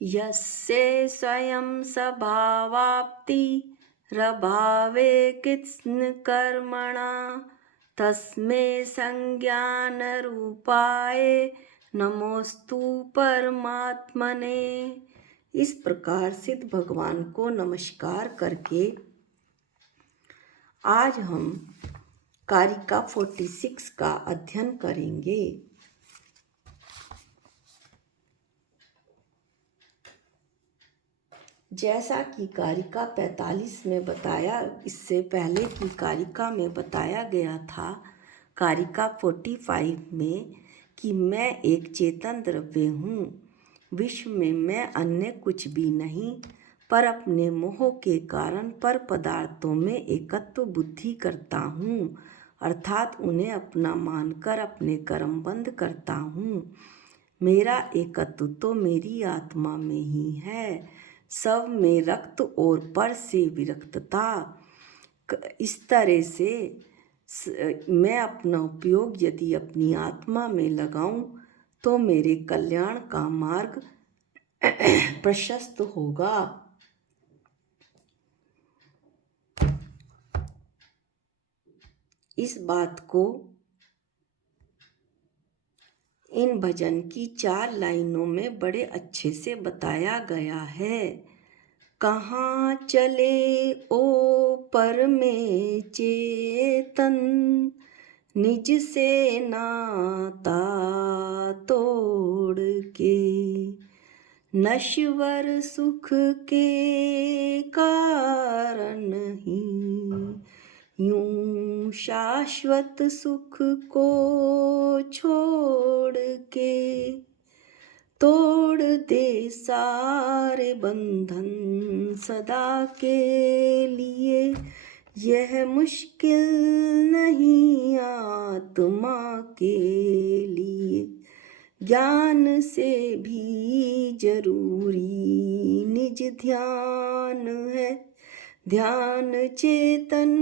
यस्य स्वयं स्वभावाप्तिरभावे कित्स्न कर्मणा तस्मै संज्ञानरूपाय नमोस्तु परमात्मने। इस प्रकार सिद्ध भगवान को नमस्कार करके आज हम कारिका 46 का अध्ययन करेंगे। जैसा कि कारिका 45 में बताया, इससे पहले की कारिका में बताया गया था, कारिका 45 में, कि मैं एक चेतन द्रव्य हूँ। विश्व में मैं अन्य कुछ भी नहीं, पर अपने मोह के कारण पर पदार्थों में एकत्व बुद्धि करता हूँ, अर्थात उन्हें अपना मानकर अपने कर्मबंध करता हूँ। मेरा एकत्व तो मेरी आत्मा में ही है। सब में रक्त और पर से विरक्तता। इस तरह से मैं अपना उपयोग यदि अपनी आत्मा में लगाऊं तो मेरे कल्याण का मार्ग प्रशस्त होगा। इस बात को इन भजन की 4 लाइनों में बड़े अच्छे से बताया गया है। कहाँ चले ओ पर में चेतन, निज से नाता तोड़ के, नश्वर सुख के कारण ही यूं शाश्वत सुख को छोड़ के, तोड़ दे सारे बंधन सदा के लिए। यह मुश्किल नहीं आत्मा के लिए, ज्ञान से भी जरूरी निज ध्यान है। ध्यान चेतन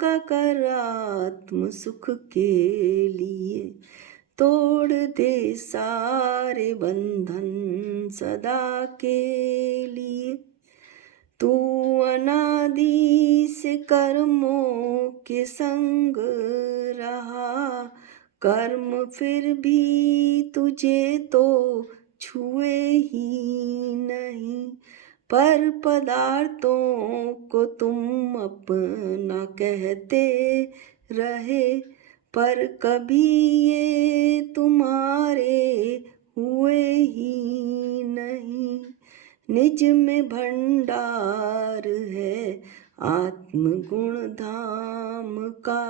का कर आत्म सुख के लिए, तोड़ दे सारे बंधन सदा के लिए। तू अनादि से कर्मों के संग रहा, कर्म फिर भी तुझे तो छुए ही नहीं। पर पदार्थों को तुम अपना कहते रहे, पर कभी ये तुम्हारे हुए ही नहीं। निज में भंडार है आत्मगुण धाम का,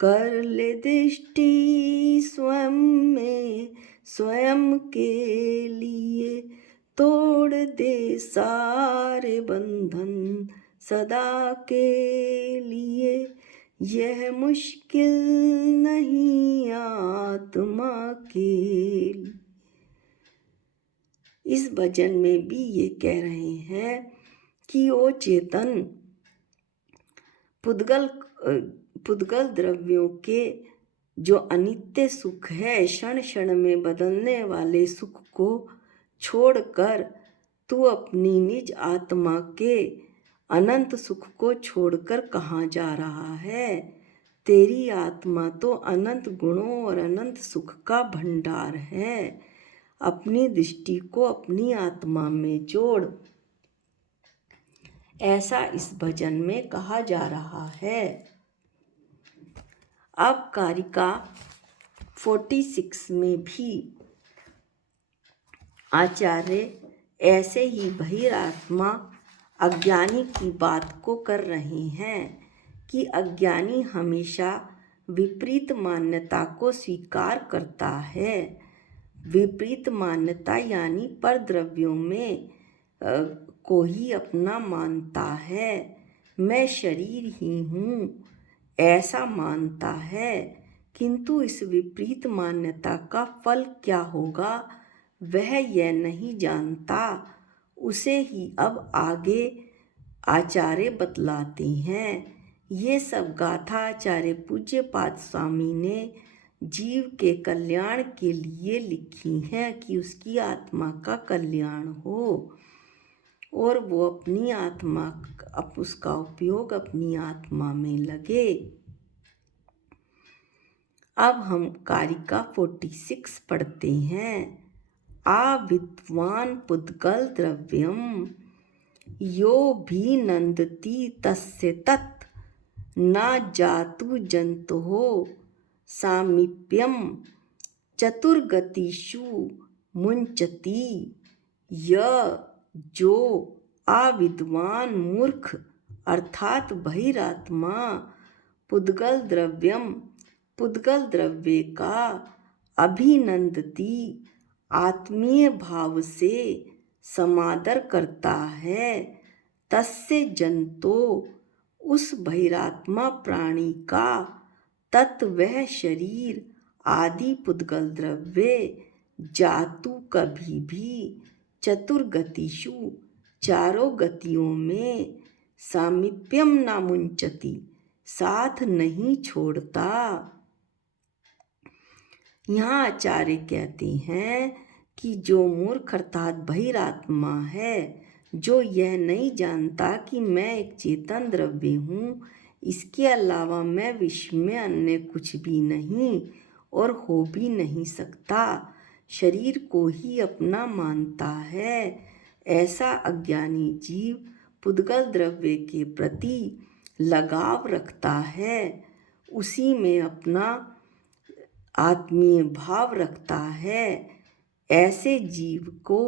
कर ले दृष्टि स्वयं में स्वयं के लिए। तोड़ दे सारे बंधन सदा के लिए, यह मुश्किल नहीं आत्मा के लिए। इस भजन में भी ये कह रहे हैं कि ओ चेतन, पुद्गल द्रव्यों के जो अनित्य सुख है, क्षण क्षण में बदलने वाले सुख को छोड़कर तू अपनी निज आत्मा के अनंत सुख को छोड़कर कहाँ जा रहा है? तेरी आत्मा तो अनंत गुणों और अनंत सुख का भंडार है। अपनी दृष्टि को अपनी आत्मा में जोड़, ऐसा इस भजन में कहा जा रहा है। अब कारिका 46 में भी आचार्य ऐसे ही बहिरात्मा अज्ञानी की बात को कर रहे हैं कि अज्ञानी हमेशा विपरीत मान्यता को स्वीकार करता है। विपरीत मान्यता यानी पर द्रव्यों में को ही अपना मानता है। मैं शरीर ही हूँ ऐसा मानता है, किंतु इस विपरीत मान्यता का फल क्या होगा वह यह नहीं जानता। उसे ही अब आगे आचार्य बतलाते हैं। ये सब गाथा आचार्य पूज्य पाद स्वामी ने जीव के कल्याण के लिए लिखी हैं कि उसकी आत्मा का कल्याण हो और वो अपनी आत्मा उसका उपयोग अपनी आत्मा में लगे। अब हम कारिका 46 पढ़ते हैं। आ विद्वान पुद्गल द्रव्यम यो भी नंदति तस्य तत् न जातु जंतुः सामीप्यम चतुर्गतिषु मुंचति। यह जो अविद्वान मूर्ख अर्थात बहिरात्मा पुद्गल द्रव्य का अभिनंदती आत्मीय भाव से समादर करता है, तस्य जंतो उस बहिरात्मा प्राणी का तत् वह शरीर आदि पुद्गल द्रव्य जातु कभी भी चतुर्गतिषु चारों गतियों में सामीप्यम न मुंचति साथ नहीं छोड़ता। यहाँ आचार्य कहते हैं कि जो मूर्ख अर्थात बहिरात्मा है, जो यह नहीं जानता कि मैं एक चेतन द्रव्य हूँ, इसके अलावा मैं विश्व में अन्य कुछ भी नहीं और हो भी नहीं सकता, शरीर को ही अपना मानता है, ऐसा अज्ञानी जीव पुद्गल द्रव्य के प्रति लगाव रखता है, उसी में अपना आत्मीय भाव रखता है। ऐसे जीव को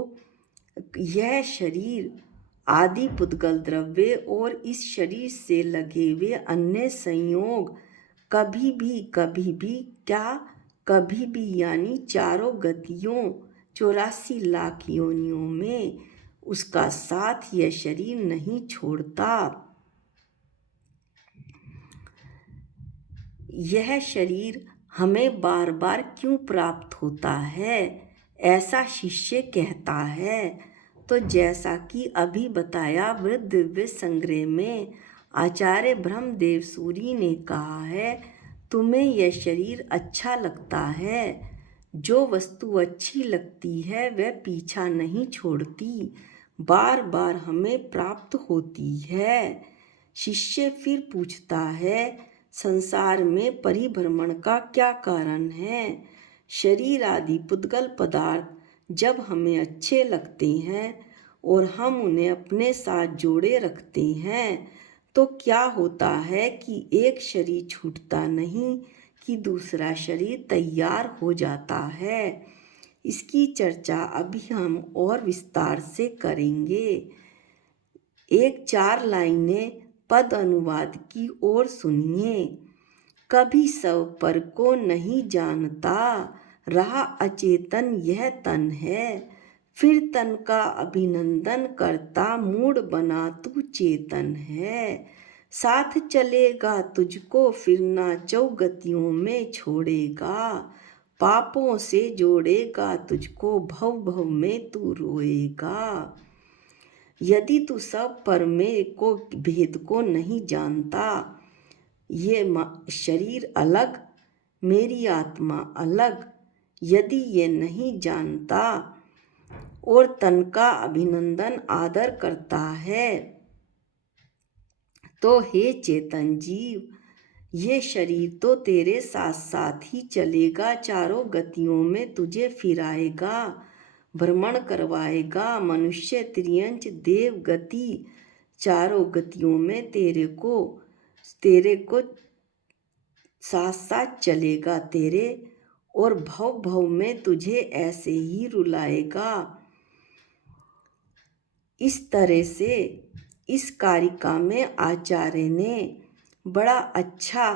यह शरीर आदि पुद्गल द्रव्य और इस शरीर से लगे हुए अन्य संयोग कभी भी यानी चारों गतियों 84 लाख योनियों में उसका साथ यह शरीर नहीं छोड़ता। यह शरीर हमें बार बार क्यों प्राप्त होता है, ऐसा शिष्य कहता है। तो जैसा कि अभी बताया वृद्ध दिव्य संग्रह में आचार्य ब्रह्मदेव सूरी ने कहा है, तुम्हें यह शरीर अच्छा लगता है, जो वस्तु अच्छी लगती है वह पीछा नहीं छोड़ती, बार बार हमें प्राप्त होती है। शिष्य फिर पूछता है, संसार में परिभ्रमण का क्या कारण है? शरीर आदि पुद्गल पदार्थ जब हमें अच्छे लगते हैं और हम उन्हें अपने साथ जोड़े रखते हैं, तो क्या होता है कि एक शरीर छूटता नहीं कि दूसरा शरीर तैयार हो जाता है। इसकी चर्चा अभी हम और विस्तार से करेंगे। एक 4 लाइनें पद अनुवाद की ओर सुनिए। कभी सब पर को नहीं जानता, रहा अचेतन यह तन है, फिर तन का अभिनंदन करता मूड बना तू चेतन है। साथ चलेगा तुझको फिर ना चौगतियों में छोड़ेगा, पापों से जोड़ेगा तुझको भव भव में तू रोएगा। यदि तू सब पर में को भेद को नहीं जानता, ये शरीर अलग मेरी आत्मा अलग, यदि ये नहीं जानता और तन का अभिनंदन आदर करता है, तो हे चेतन जीव, ये शरीर तो तेरे साथ साथ ही चलेगा, चारों गतियों में तुझे फिराएगा, भ्रमण करवाएगा, मनुष्य त्रियंच देव गति चारों गतियों में तेरे को साथ साथ चलेगा तेरे, और भव भव में तुझे ऐसे ही रुलाएगा। इस तरह से इस कारिका में आचार्य ने बड़ा अच्छा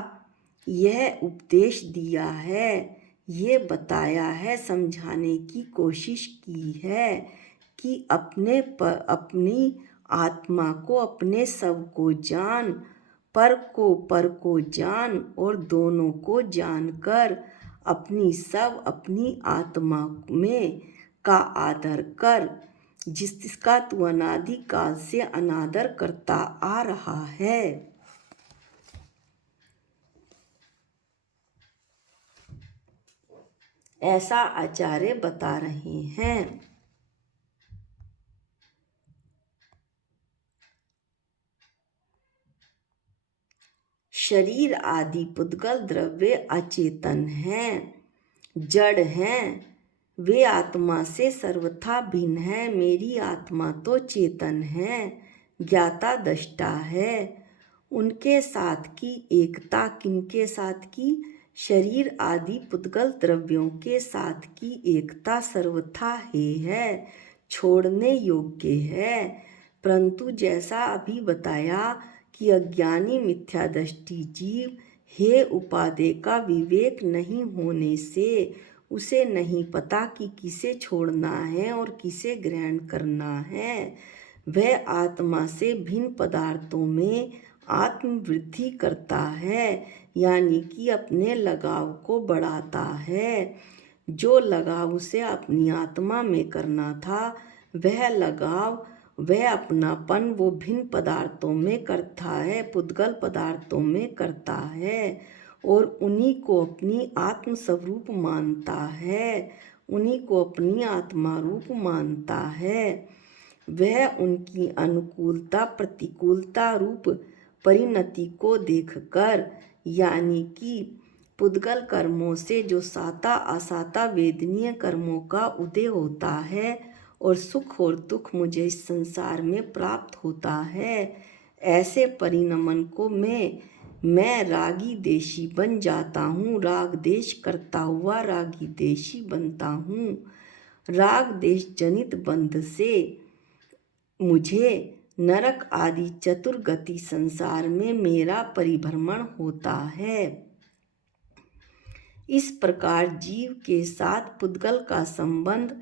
यह उपदेश दिया है, ये बताया है, समझाने की कोशिश की है कि अपनी आत्मा को, अपने सब को जान, पर को जान और दोनों को जानकर अपनी आत्मा में का आदर कर, जिसका तू अनादि काल से अनादर करता आ रहा है। ऐसा आचार्य बता रहे हैं। शरीर आदि पुद्गल द्रव्य अचेतन हैं, जड़ हैं। वे आत्मा से सर्वथा भिन्न है। मेरी आत्मा तो चेतन है, ज्ञाता दृष्टा है। उनके साथ की एकता किनके साथ की? शरीर आदि पुद्गल द्रव्यों के साथ की एकता सर्वथा हे है, छोड़ने योग्य है। परंतु जैसा अभी बताया कि अज्ञानी मिथ्या दृष्टि जीव हे उपादेय का विवेक नहीं होने से उसे नहीं पता कि किसे छोड़ना है और किसे ग्रहण करना है। वह आत्मा से भिन्न पदार्थों में आत्मवृद्धि करता है, यानी कि अपने लगाव को बढ़ाता है। जो लगाव उसे अपनी आत्मा में करना था, वह लगाव, वह अपनापन वो भिन्न पदार्थों में करता है, पुद्गल पदार्थों में करता है और उन्हीं को अपनी आत्म स्वरूप मानता है, उन्हीं को अपनी आत्मा रूप मानता है। वह उनकी अनुकूलता प्रतिकूलता रूप परिणति को देखकर, यानी कि पुद्गल कर्मों से जो साता असाता वेदनीय कर्मों का उदय होता है और सुख और दुख मुझे इस संसार में प्राप्त होता है, ऐसे परिणमन को मैं रागी देशी बन जाता हूँ, राग देश करता हुआ रागी देशी बनता हूँ। राग देश जनित बंध से मुझे नरक आदि चतुर्गति संसार में मेरा परिभ्रमण होता है। इस प्रकार जीव के साथ पुद्गल का संबंध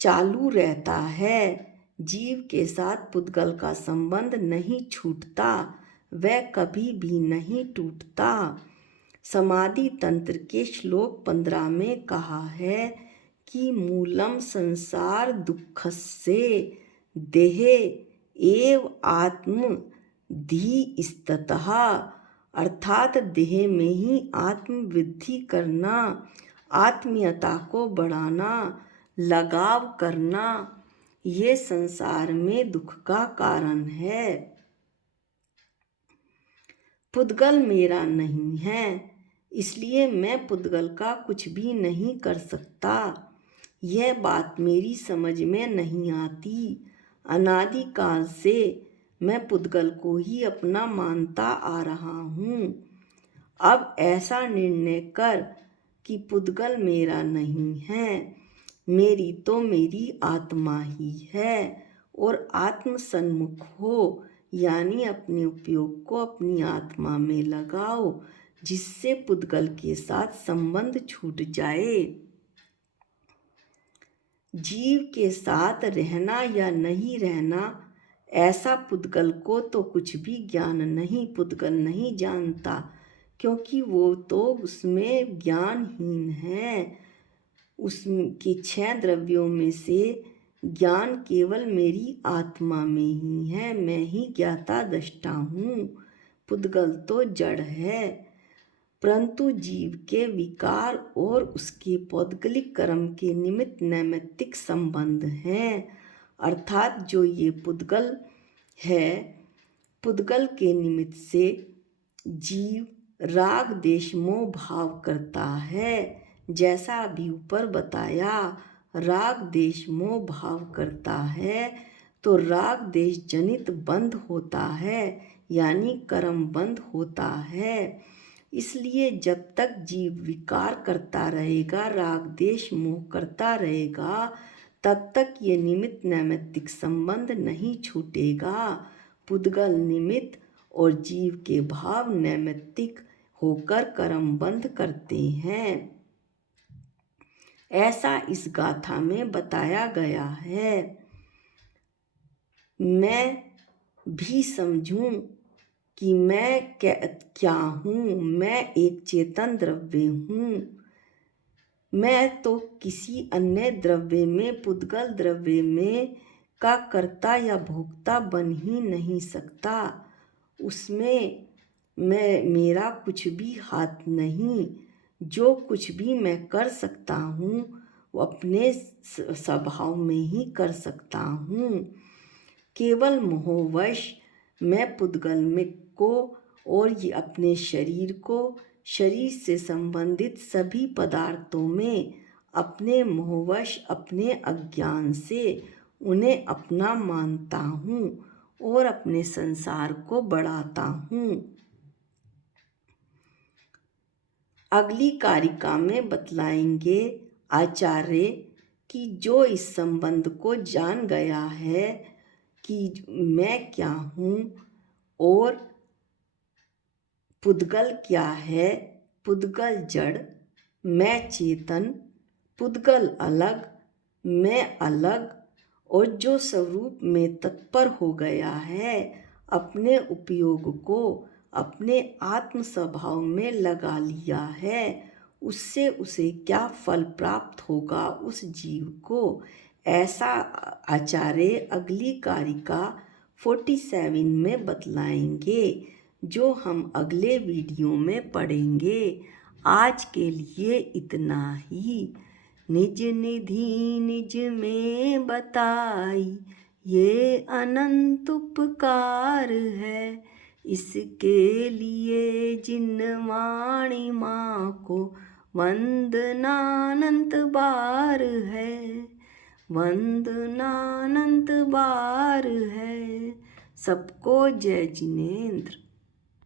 चालू रहता है। जीव के साथ पुद्गल का संबंध नहीं छूटता, वह कभी भी नहीं टूटता। समाधि तंत्र के श्लोक 15 में कहा है कि मूलम संसार दुःखस्य देह एव आत्म धी स्ततः, अर्थात देह में ही आत्मवृद्धि करना, आत्मीयता को बढ़ाना, लगाव करना, ये संसार में दुख का कारण है। पुद्गल मेरा नहीं है, इसलिए मैं पुद्गल का कुछ भी नहीं कर सकता। यह बात मेरी समझ में नहीं आती। अनादिकाल से मैं पुद्गल को ही अपना मानता आ रहा हूँ। अब ऐसा निर्णय कर कि पुद्गल मेरा नहीं है, मेरी तो मेरी आत्मा ही है और आत्म सन्मुख हो, यानी अपने उपयोग को अपनी आत्मा में लगाओ, जिससे पुद्गल के साथ संबंध छूट जाए। जीव के साथ रहना या नहीं रहना, ऐसा पुद्गल को तो कुछ भी ज्ञान नहीं, पुद्गल नहीं जानता, क्योंकि वो तो उसमें ज्ञानहीन है। उसके 6 द्रव्यों में से ज्ञान केवल मेरी आत्मा में ही है, मैं ही ज्ञाता दृष्टा हूँ। पुद्गल तो जड़ है, परंतु जीव के विकार और उसके पौद्गलिक कर्म के निमित्त नैमित्तिक संबंध हैं। अर्थात जो ये पुद्गल है, पुद्गल के निमित्त से जीव राग देश मोह भाव करता है। जैसा अभी ऊपर बताया, राग देश मोह भाव करता है तो राग देश जनित बंध होता है, यानी कर्म बंध होता है। इसलिए जब तक जीव विकार करता रहेगा, राग देश मोह करता रहेगा, तब तक ये निमित्त नैमित्तिक संबंध नहीं छूटेगा। पुद्गल निमित्त और जीव के भाव नैमित्तिक होकर कर्म बंध करते हैं, ऐसा इस गाथा में बताया गया है। मैं भी समझूं कि मैं क्या हूँ। मैं एक चेतन द्रव्य हूँ। मैं तो किसी अन्य द्रव्य में, पुद्गल द्रव्य में का कर्ता या भोक्ता बन ही नहीं सकता। उसमें मेरा कुछ भी हाथ नहीं। जो कुछ भी मैं कर सकता हूँ वो अपने स्वभाव में ही कर सकता हूँ। केवल मोहवश मैं पुद्गल में को और ये अपने शरीर को शरीर से संबंधित सभी पदार्थों में अपने मोहवश अपने अज्ञान से उन्हें अपना मानता हूँ और अपने संसार को बढ़ाता हूँ। अगली कारिका में बतलाएंगे आचार्य कि जो इस संबंध को जान गया है कि मैं क्या हूँ और पुद्गल क्या है, पुद्गल जड़, मैं चेतन, पुद्गल अलग, मैं अलग, और जो स्वरूप में तत्पर हो गया है अपने उपयोग को अपने आत्म स्वभाव में लगा लिया है, उससे उसे क्या फल प्राप्त होगा उस जीव को, ऐसा आचार्य अगली कारिका 47 में बतलाएंगे, जो हम अगले वीडियो में पढ़ेंगे। आज के लिए इतना ही। निज निधि निज में बताई ये अनंत उपकार है, इसके लिए जिन वाणी माँ को वंदनानंत बार है, वंदनानंत बार है। सबको जय जिनेंद्र।